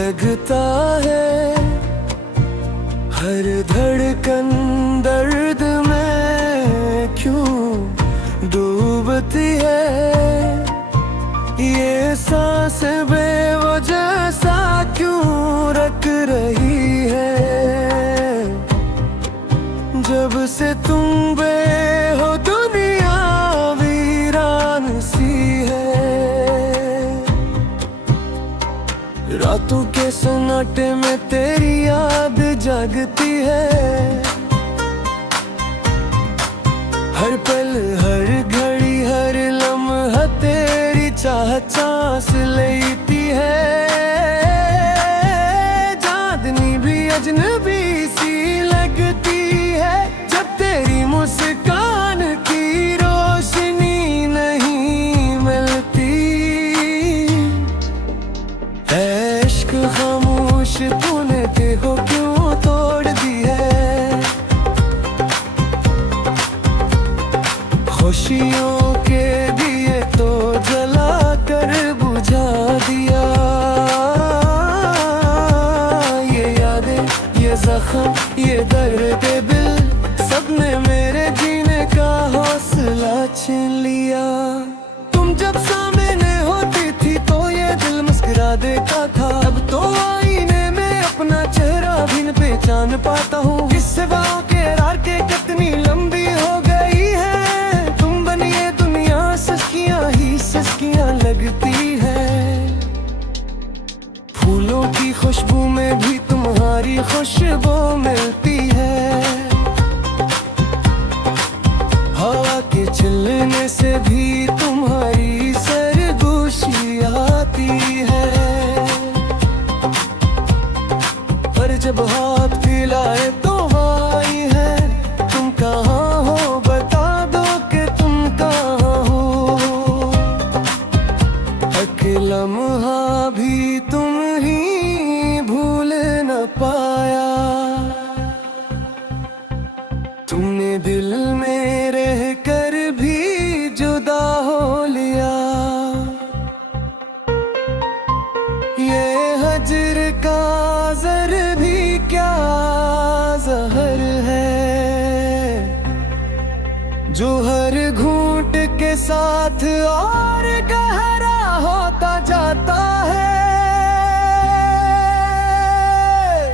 लगता है हर धड़कन दर्द में क्यों डूबती है। ये सांस बेवजह सा क्यों रख रही है। जब से तुम बे हो दुनिया वीरान सी है। रातों के सन्नाटे में तेरी याद जागती है। हर पल हर घड़ी हर लम्हा तेरी चाहत सांस लेती है। चांदनी भी अजनबी सी लगती है जब तेरी मुस्कान की रोशनी नहीं मिलती है। इश्क खामोश तूने देखो क्यों तोड़ दी है। खुशियों के दिए तो जला कर बुझा दिया। ये यादें ये जख्म ये दर्द दिल सबने मेरे जीने का हौसला छीन लिया। तुम जब सामने होती थी तो ये दिल मुस्कुरा देता था। अब तो आईने में अपना चेहरा भी न पहचान पाता हूँ। इससे वाक़ के रार के कितनी लंबी हो गई है। तुम बनिए दुनिया सस्कियाँ ही सस्कियाँ लगती है। फूलों की खुशबू में भी तुम्हारी खुशबू मिलती है। हवा के चलने से भी तुम्हारी सरगोशी आती है। पर जब हाथ फैलाए तो आई है। तुम कहाँ हो बता दो कि तुम कहाँ हो। एक लम्हा भी तुम ही भूल न पाया। तुमने दिल में रह कर भी जुदा हो लिया। ये हजर का जर भी क्या जहर है जो हर घूंट के साथ और गहरा होता जाता है।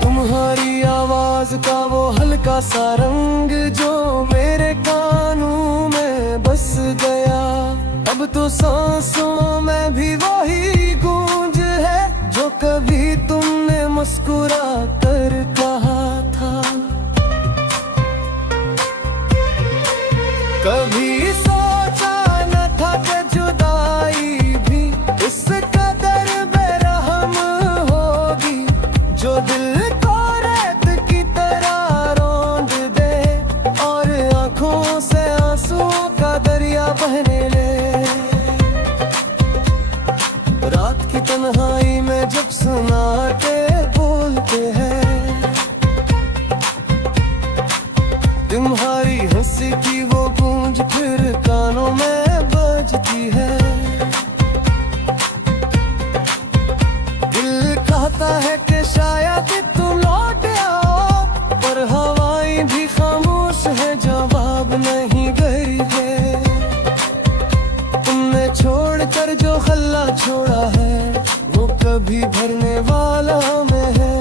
तुम्हारी आवाज का वो हल्का सा रंग जो मेरे कानों में बस गया। अब तो सांसों में भी वही गूंज है जो कभी तुमने मुस्कुरा कर कहा था। कभी सोचा न था कि जुदाई भी इस कदर बेरहम होगी। जो दिल को रेत की तरह रौंद दे और आंखों से आंसुओं का दरिया बहने ले। रात की तन्हाई में जब सुनाते बोलते हैं। तुम्हारी हंसी की वो गूंज फिर कानों में बजती है। दिल कहता है कि शायद तुम लौट आओ पर हवाएं भी खामोश है जवाब नहीं गई है। तुमने छोड़कर जो खल्ला छोड़ा है वो कभी भरने वाला में है।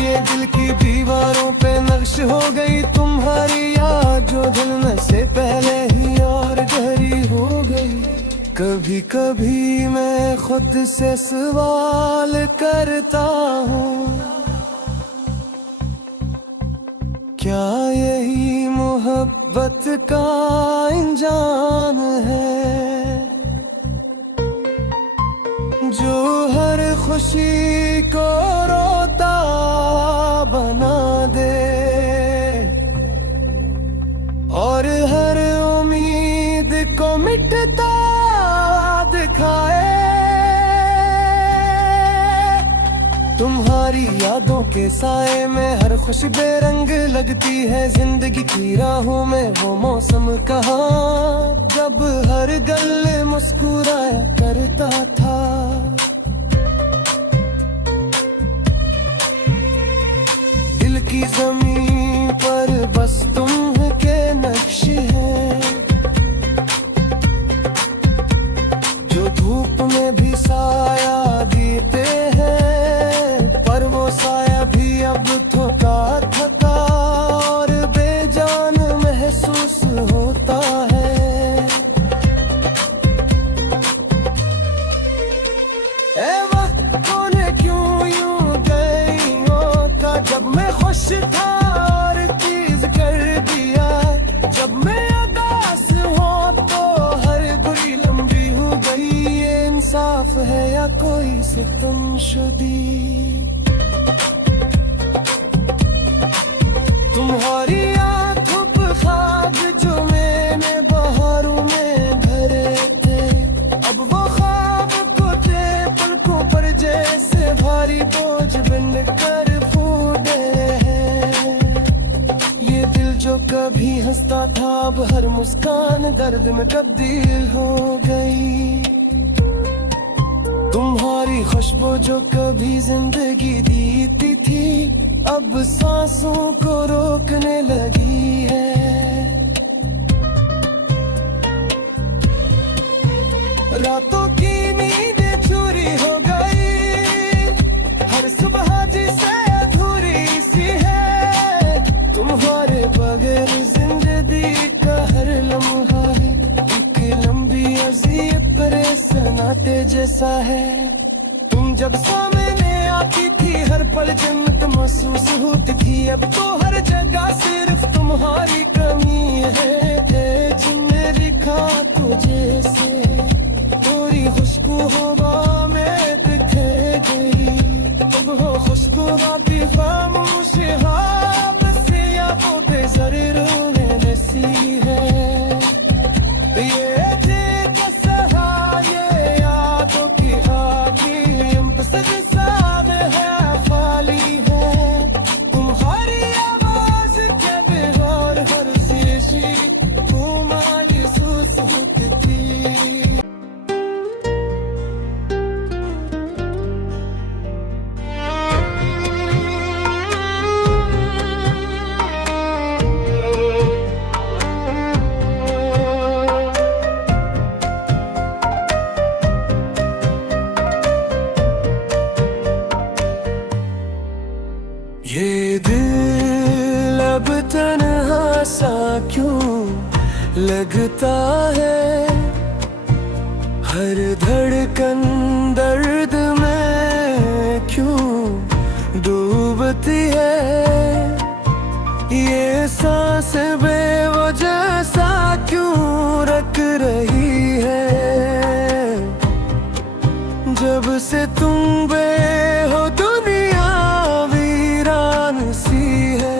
ये दिल की दीवारों पे नक्श हो गई तुम्हारी याद जो दिल में से पहले ही और गहरी हो गई। कभी कभी मैं खुद से सवाल करता हूँ क्या यही मोहब्बत का इंजाम है जो हर खुशी को रोता बना दे और हर उम्मीद को मिटता दिखाए। तुम्हारी यादों के साए में हर खुशी बेरंग लगती है। जिंदगी की राहों में वो मौसम कहाँ जब हर गल मुस्कुराया करता था। की जमीन पर बस तुम के नक्श हैं, जो धूप में भी साया देते हैं, पर वो साया भी अब थका थका और बेजान महसूस होता है। ए वक्त तूने क्यों यूं गई होता, जब मैं खुश था और चीज कर दिया, जब मैं उदास हो तो हर बुरी लंबी हो गई। ये इंसाफ है या कोई सितमशुदी, तुम्हारी आंखों पे ख्वाब जो मैंने बहारों में भरे थे, अब वो ख्वाब को थे पलकों पर जैसे भारी बोझ बन कर फूटे हैं। ये दिल जो कभी हंसता था अब हर मुस्कान दर्द में तब्दील हो गई। तुम्हारी खुशबू जो कभी जिंदगी देती थी अब सांसों को रोकने लगी है। रातों की नींद चोरी हो गई, हर सुबह जिसे अधूरी सी है, तुम्हारे बगैर जिंदगी का हर लम्हा है एक लंबी अज़ियत परेशानाते जैसा है। तुम जब सामने आती थी हर पल जन्नत महसूस होती थी, अब तो हर जगह सिर्फ तुम्हारी कमी है। जिन मेरी खातों जैसे पूरी खुशबू हवा में बिखर गई, अब हो खुशबू भी खामोश हाँ बस यादों पे जरूर रोने जैसी है। ये दिल का सहारा ये यादों की आगी हम पसंद साब है खाली है, तुम्हारी आवाज के बगैर हर शीशी को महसूस होती थी। ये दिल अब तन्हा सा क्यों लगता है, हर धड़कन दर्द में क्यों डूबती है, ये सांस बेवजह सा क्यों रख रही है। जब से तुम बे हो दुनिया वीरान सी है,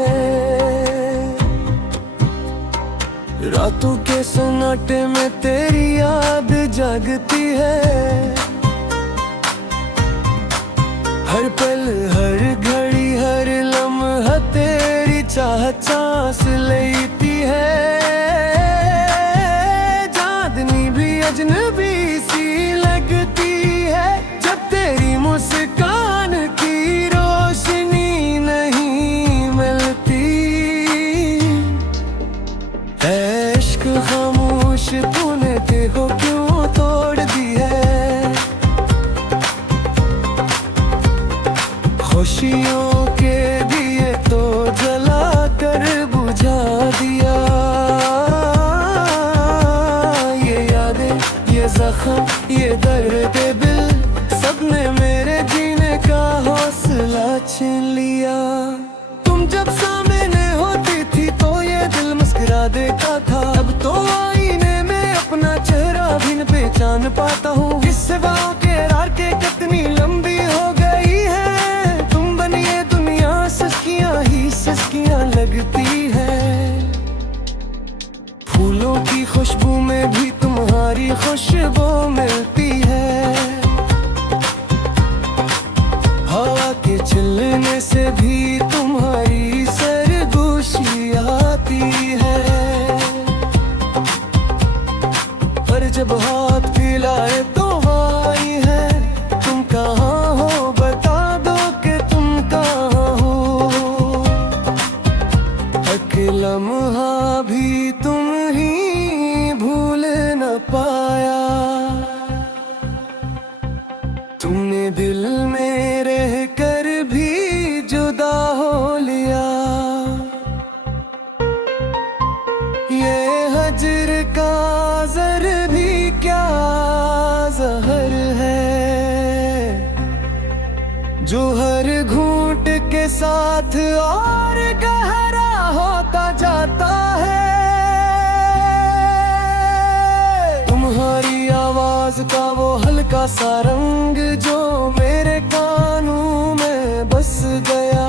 रातों के सन्नाटे में तेरी याद जागती है, हर पल हर घड़ी हर लम्हा तेरी चाहत सांस लेती है। चांदनी भी अजनबी सी लगती है जब तेरी मुस्कान की रोशनी नहीं मिलती है। इश्क खामोश तूने देखो क्यों तोड़ दी है, खुशियों के दिए तो जला कर बुझा दिया। ये यादें ये जख्म ये दर्द दिल सबने मेरे जीने का हौसला छीन लिया। तुम जब सामने होती थी तो ये दिल मुस्कुरा देता था, अब तो आईने में अपना चेहरा भी न पहचान पाता हूँ। इस सिवाओं के रार के कितनी लंबी हो गई है, तुम बनिए दुनिया सस्कियाँ ही सस्कियाँ लगती है। फूलों की खुशबू में भी तुम्हारी खुशबू मिलती है, हवा के चलने से भी तुम्हारी सरगोशी आती है। पर जब हाथ मिलाए तो आई है, तुम कहाँ हो बता दो कि तुम कहाँ हो। जुदा हो लिया। ये हजर का जर भी क्या जहर है, जो हर घूंट के साथ और गहरा होता जाता है। तुम्हारी आवाज का वो हल्का सा रंग जो मेरे कानों में बस गया,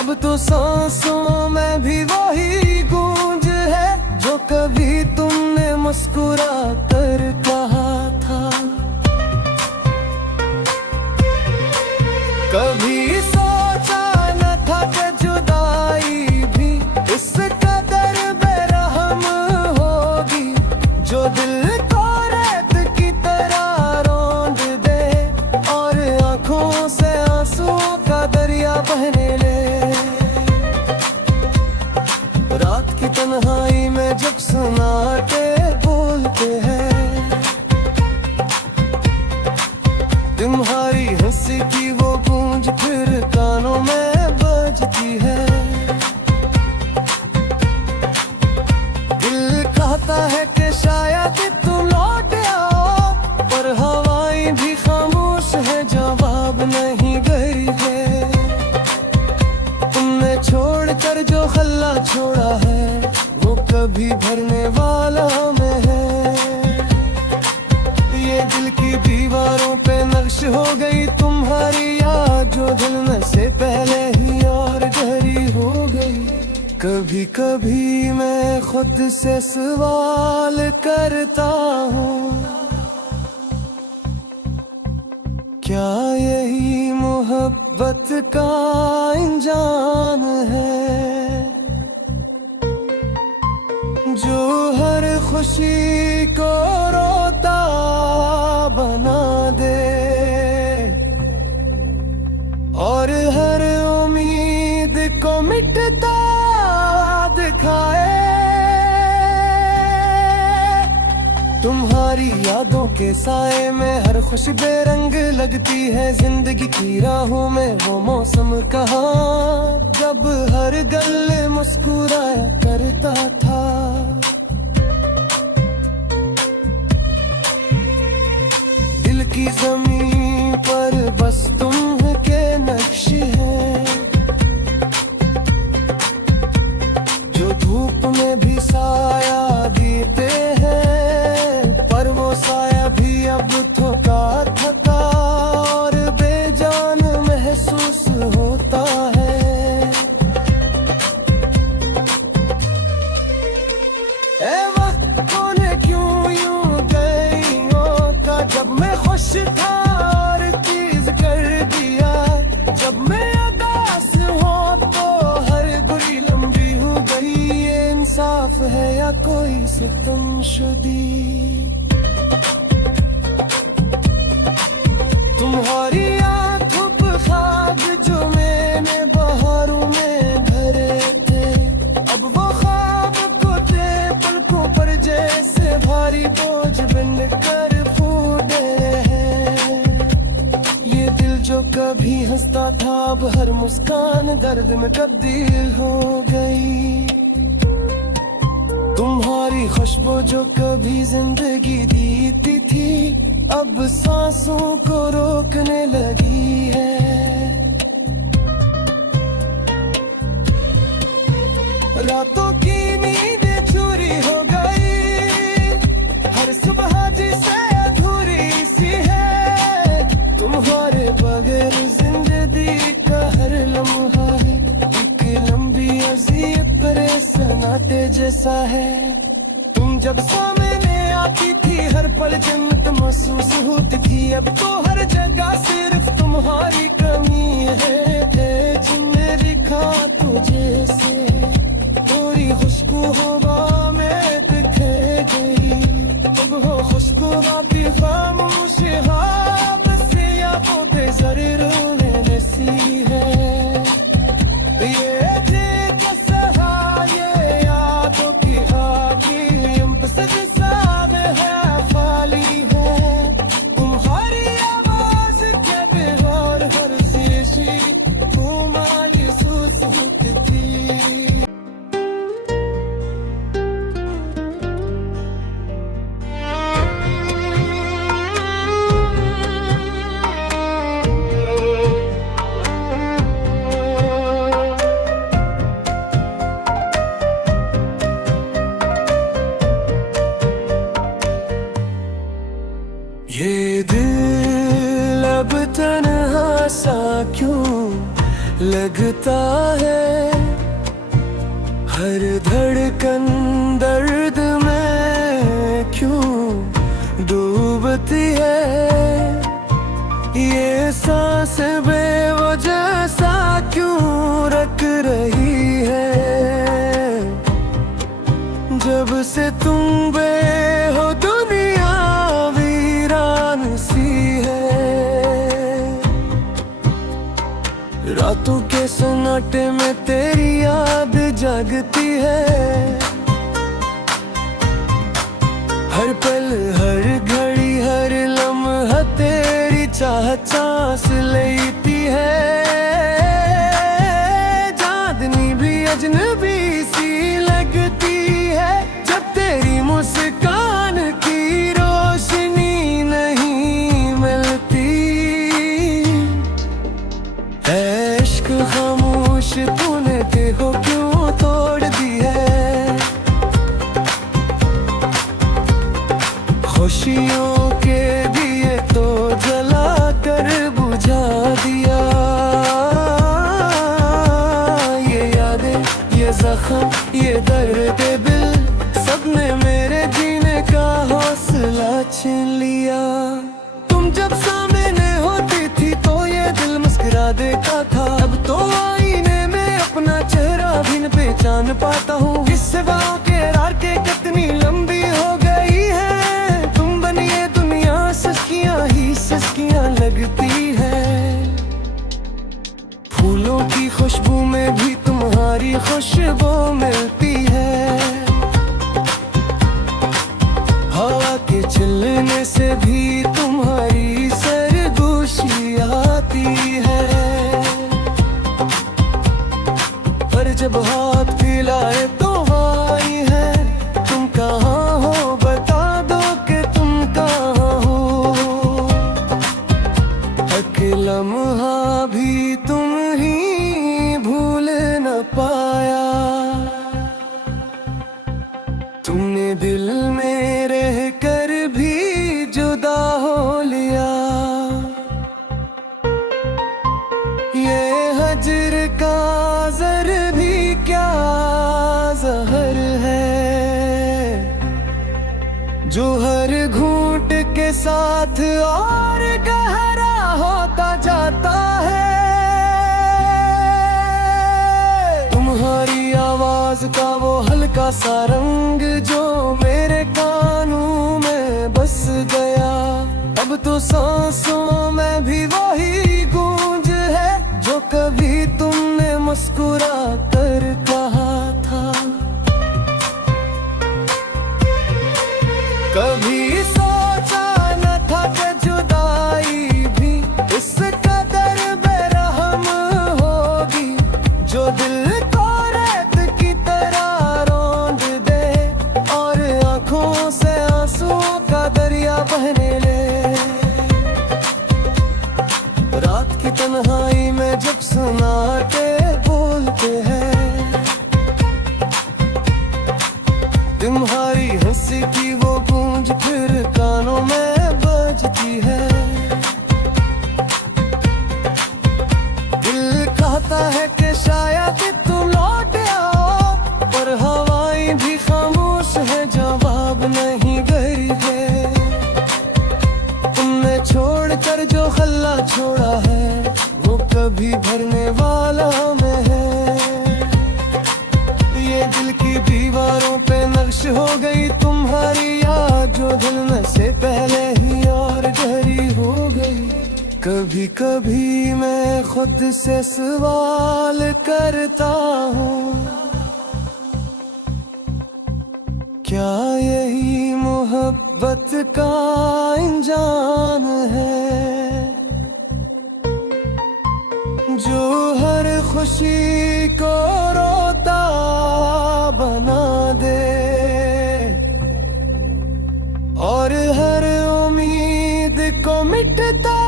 अब तो सांसों में भी वही गूंज है जो कभी तुमने मुस्कुरा कर कहा था। कभी सोचा न था कि जुदाई भी इस कदर बेरहम होगी, जो दिल को रेत की तरह रौंद दे और आंखों से आंसुओं का दरिया बहने ले। रात की तन्हाई में जब सुनाते बोलते हैं, तुम्हारी हंसी की वो गूंज फिर कानों में बजती है। दिल कहता है कि शायद तुम लौट आओ, पर हवाएं भी खामोश है, जवाब नहीं गई है। तुमने छोड़कर जो खल्ला छोड़ा है वो कभी भरने वाला में है। ये दिल की दीवारों पे नक्श हो गई तुम्हारी याद, जो दिल में से पहले ही और गहरी हो गई। कभी कभी मैं खुद से सवाल करता हूँ, क्या यही मोहब्बत का इंजाम है, जो हर खुशी को रोता बना दे और हर उम्मीद को मिटता दिखाए। तुम्हारी यादों के साए में हर खुशी बेरंग लगती है। जिंदगी की राहों में वो मौसम कहाँ, जब हर गल मुस्कुराया करता था। दिल की जमीन पर बस तुम के नक्श हैं, जो धूप में भी साया देते हैं, पर वो साया भी अब थका थका और बेजान महसूस होता है। ए वक्त तूने क्यों यूं गइयों का, जब मैं खुश था और चीज कर दिया, जब मैं उदास हूँ तो हर बुरी लंबी हो गई। ये इंसाफ है या कोई सितमशुदी, तुम्हारी आंखों पे ख्वाब जो मैंने बहारों में भरे थे, अब वो ख्वाब को दे पलकों पर जैसे भारी बोझ बन कर फूटे हैं। ये दिल जो कभी हंसता था अब हर मुस्कान दर्द में तब्दील हो गई। तुम्हारी खुशबू जो कभी जिंदगी देती थी अब सांसों को रोकने लगी है। रातों की नींद चोरी हो गई, हर सुबह जिसे अधूरी सी है। तुम्हारे बगैर जिंदगी का हर लम्हा है एक लंबी अजीब सन्नाटे जैसा है। तुम जब सामने आती थी हर पल जन्नत महसूस होती थी, अब तो हर जगह सिर्फ तुम्हारी कमी है। जिंदगी खा तुझे से थोड़ी खुशबू हवा में दिखे गई, अब हो खुशबू भी खामोश बस यादों पे जरूर रोने सी है। ये तुम्हारी आवाज के बिहार हर शीशी लगता है हर धड़कन दर्द में क्यों डूबती है, ये सांस बेवजह सा क्यों रख रही है। जब से तुम बे हो दुनिया वीरान सी है। रातों के सन्नाटे में तेरी याद जागती है। हर पल हर घड़ी हर लम्हा तेरी चाहत सांस लेती है। चांदनी भी अजनबी सी लगती है जब तेरी मुस्कान की रोशनी नहीं मिलती है। इश्क खामोश तूने देखो क्यों तोड़ दी है। खुशियों के दिए तो जला कर बुझा दिया। ये यादें ये जख्म ये दर्द दिल सबने मेरे जीने का हौसला छीन लिया। तुम जब सामने होती थी तो ये दिल मुस्कुरा देता था। अब तो आईने में अपना चेहरा भी न पहचान पाता हूँ। इससे बाहों के रार के कितनी लंबी हो गई है। तुम बनिए दुनिया सस्कियाँ ही सस्कियाँ लगती है। फूलों की खुशबू में भी तुम्हारी खुशबू मिलती है। हवा के चलने से भी तुम्हारी सरगोशी आती है। पर जब हाथ फैलाए तो आई है। तुम कहाँ हो बता दो कि तुम कहाँ हो। एक लम्हा भी तुम ही भूल न पाया। तुमने दिल में रह कर भी जुदा हो लिया। ये हजर का जर भी क्या जहर है जो हर घूंट के साथ और गहरा होता जाता है। तुम्हारी आवाज का वो हल्का सा रंग जो मेरे कानों में बस गया। अब तो सांसों में भी वही गूंज है जो कभी तुमने मुस्कुरा कर कहा था। कभी सोचा न था कि जुदाई भी इस कदर बेरहम होगी। जो दिल को रेत की तरह रौंद दे और आंखों से आंसुओं का दरिया बहने ले। रात की तन्हाई में जब सन्नाटे बोलते हैं। तुम्हारी हंसी की वो गूंज फिर कानों में बजती है। दिल कहता है कि शायद तुम लौट आओ पर हवाएं भी खामोश है जवाब नहीं गई है। तुमने छोड़कर जो खल्ला छोड़ा है वो कभी भरने वाला में है। ये दिल की दीवारों पे नक्श हो गई तुम्हारी याद जो दिल में से पहले ही और गहरी हो गई। कभी कभी मैं खुद से सवाल करता हूँ क्या यही मोहब्बत का इंजाम है जो हर खुशी को रोता बना दे और हर उम्मीद को मिटता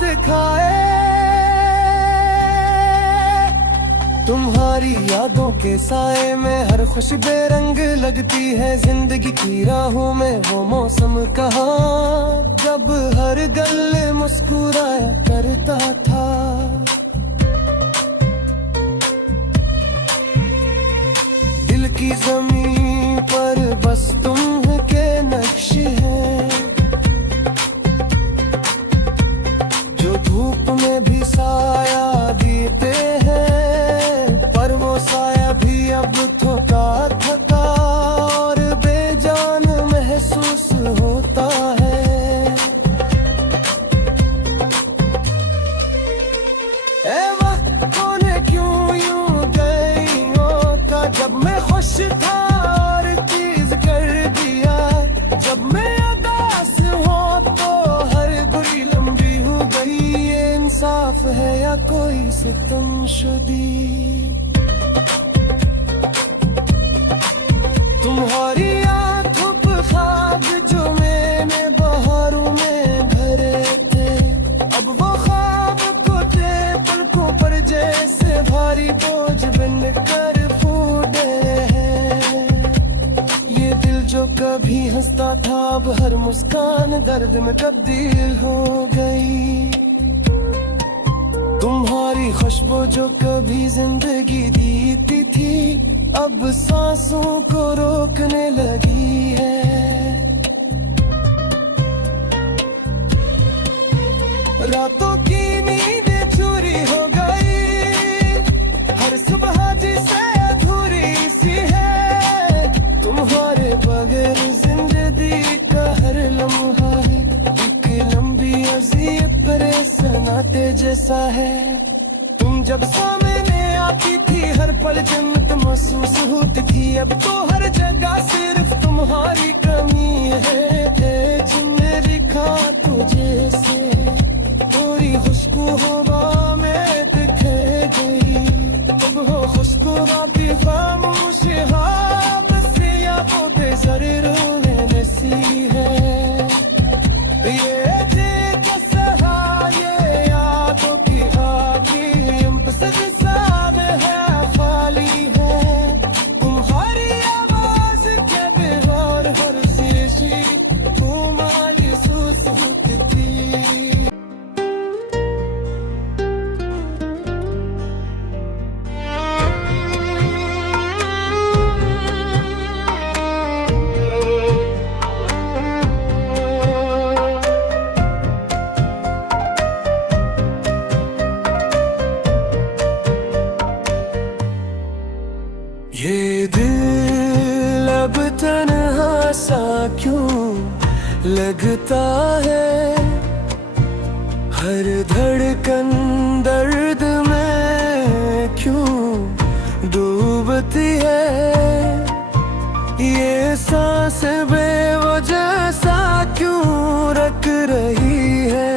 दिखाए। तुम्हारी यादों के साए में हर खुशी बेरंग लगती है। जिंदगी की राहों में वो मौसम कहाँ जब हर दिल मुस्कुराया करता था। की जमीन पर बस तुम्हारे नक्श हैं, जो धूप में भी साया देते हैं, पर वो साया भी अब थका थका और बेजान महसूस होता है। ए वक्त तूने क्यों यूं गइयों का, जब मैं खुश था और चीज कर दिया, जब मैं उदास हूँ तो हर बुरी लंबी हो गई। ये इंसाफ है या कोई सितमशुदी, तुम्हारी आंखों पे ख्वाब जो मैंने बहारों में भरे थे, अब वो ख्वाब को दे पलकों पर जैसे भारी बोझ बन कर फूटे हैं। ये दिल जो कभी हंसता था अब हर मुस्कान दर्द में तब्दील हो गई। तुम्हारी खुशबू जो कभी जिंदगी दीती थी अब सांसों को रोकने लगी है। रातों की नींद चोरी हो गई, हर सुबह जिसे अधूरी सी है, तुम्हारे बगैर जिंदगी का हर लम्हा है एक लंबी अजीब परेशानी जैसा है। तुम जब सामने आती थी हर पल जन्नत महसूस होती थी, अब तो हर जगह सिर्फ तुम्हारी कमी है। मेरी खा तुझे से पूरी खुशबू हवा में दिखे गई, अब हो खुशबू भी खामोश बस यादों पे जरूर रोने सी है। ये ये दिल अब तन्हा सा क्यों लगता है, हर धड़कन दर्द में क्यों डूबती है, ये सांस बेवजह सा क्यों रख रही है।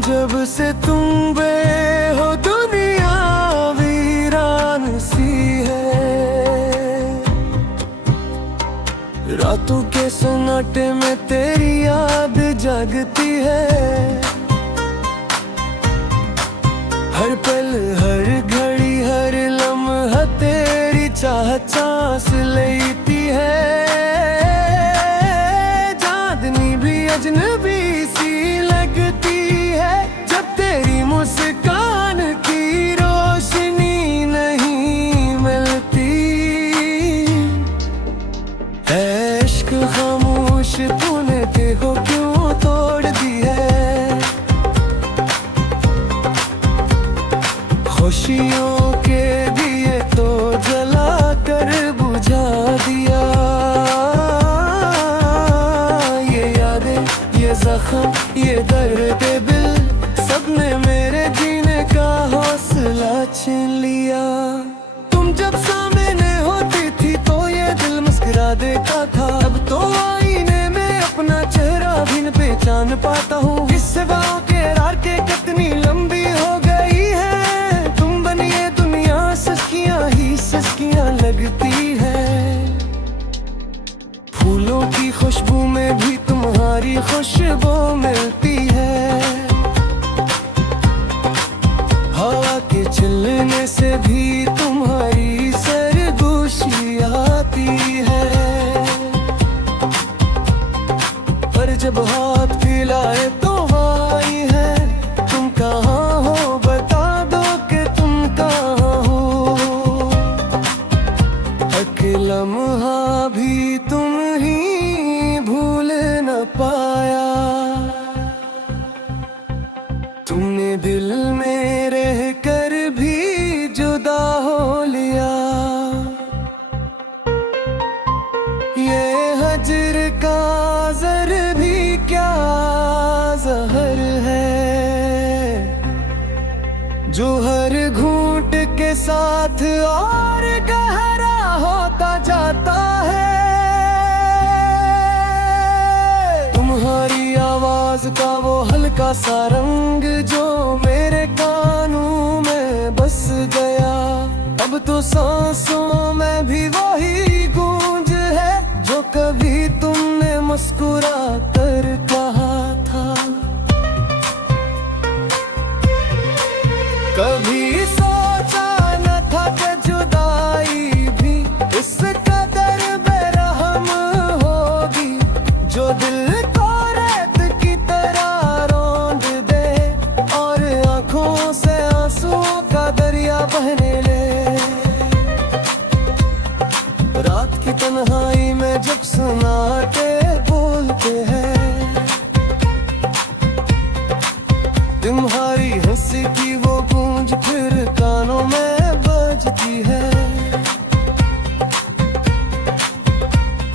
जब से तुम बे हो दुनिया सी है, रातों के सन्नाटे में तेरी याद जागती है, हर पल हर घड़ी हर लम्हा तेरी चाहत सांस लेती है। चांदनी भी अजनबी सी लगती है जब तेरी मुस्कान की रोशनी खामोश तूने देखो क्यों तोड़ दी है। खुशियों के दिए तो जला कर बुझा दिया, ये यादें ये जख्म ये दर्द दिल सबने मेरे जीने का हौसला छीन लिया। तुम जब सामने होती थी तो ये दिल मुस्कुरा देता था, अब तो आईने में अपना चेहरा भी न पहचान पाता हूँ। इस सिवाओं के रार के कितनी लंबी हो गई है, तुम बनिए दुनिया सस्कियाँ ही सस्कियाँ लगती है। फूलों की खुशबू में भी तुम्हारी खुशबू मिलती है, हवा के चलने से भी तुम्हारी सरगोशी आती है। पर जब हाथ फैलाए तो आई है, तुम कहाँ हो बता दो कि तुम कहाँ हो। जो हर घूंट के साथ और गहरा होता जाता है। तुम्हारी आवाज का वो हल्का सा रंग जो मेरे कानों में बस गया। अब तो सांसों में भी वही गूंज है जो कभी तुमने मुस्कुरा कर कहा था। कभी सोचा न था कि जुदाई भी इस कदर बेरहम होगी, जो दिल को रेत की तरह रौंद दे और आंखों से आंसुओं का दरिया बहने ले। रात की तन्हाई में जब सन्नाटे बोलते हैं, तुम्हारी हंसी की वो गूंज फिर कानों में बजती है।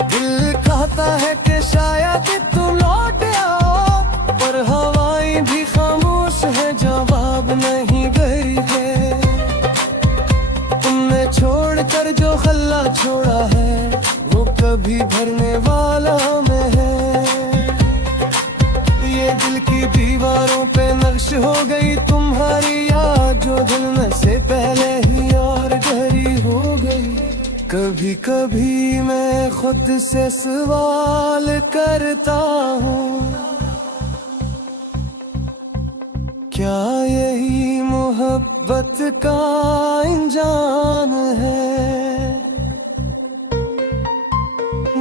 दिल कहता है कि शायद तुम लौट आओ, पर हवाएं भी खामोश है, जवाब नहीं गई है। तुमने छोड़कर जो खल्ला छोड़ा है वो कभी भरने वाला में है। ये दिल की दीवारों पे नक्श हो गई तुम्हारी याद, जो दिल में से पहले ही और गहरी हो गई। कभी कभी मैं खुद से सवाल करता हूँ, क्या यही मोहब्बत का इंजाम है,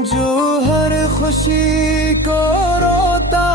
जो हर खुशी को रोता